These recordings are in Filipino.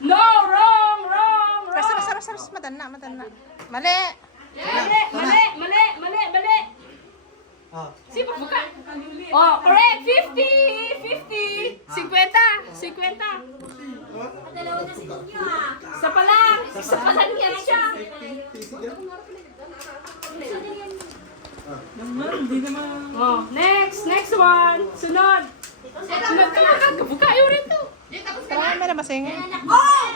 No, wrong. Ras. Madana. Mali. Mali. Sino buka? Oh, correct. 50. 50. Isa pa lang yan siya. Oh, next one. Sunod ka lang. Kabuka yun rin to. Ay, may namasingin. Oh!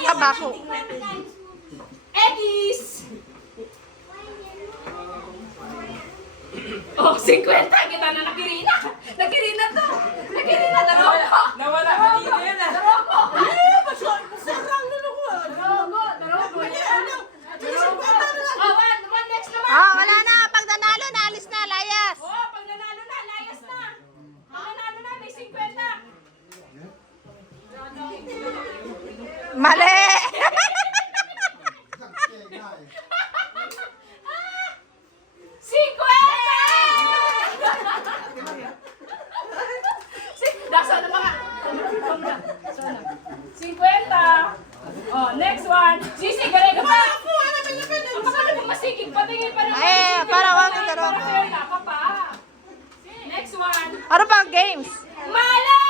Tabako. Edis! Oh, 50! Kita na nakirina! Nakirina to! Darogo! Nawala ka dito yan ah. Darogo! Masarang na ako. Darogo! Oh, one next naman! Oh, wala na. Pag nanalo, naalis na. Layas. Oh, pag nanalo na, layas na! Pag nanalo na, may 50! Mali. Nasa na mga? 50. Oh, next one. Sisi, galing ka pa. Kapag mo masigig, patingin pa rin. Ay, para wag ka darogo. Para fair na ka pa. Next one. Ano pa games? Mali!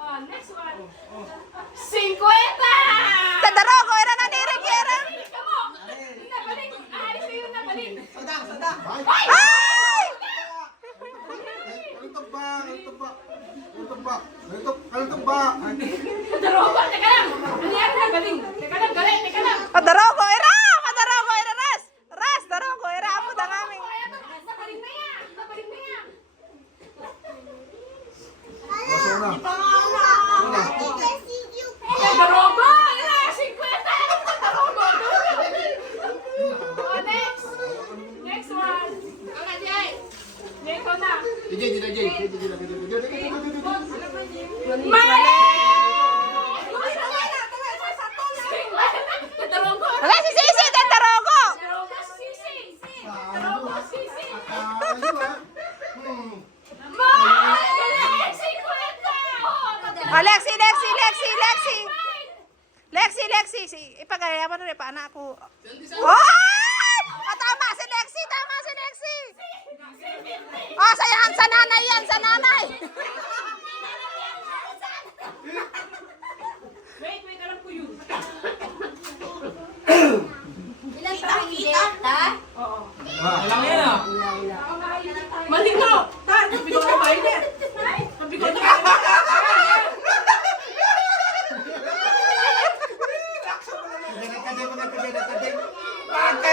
Oh, next one. 50! Tadarogo, era na ni Rikiera. Balik ka mo. Nabalik. Aalis na yun, nabalik. Ay! Darogo, teka lang. Ano yan na? Galing. Teka lang. Tadarogo, era ras. Ras, darogo, era amo da ngamin. Nabalik na yan. Darogo! Ira, 50! Darogo! Oh, next! Next one! Dito na! Mali! Darogo! Wala si Sisi, tadarogo. Darogo, sisi! Darogo, sisi! Mali! 50! Oh, Lexi. Ipagaya mo na rin pa anak ko. Oh! Tama si Lexi. Oh, sayang sa nanay yan, sa nanay. Wait, alam ko yun. Ilan pa kita? Oo. Alam yan ah. Mali ko! Sabi ko na kayo din. Sabi ko na kayo. Pagka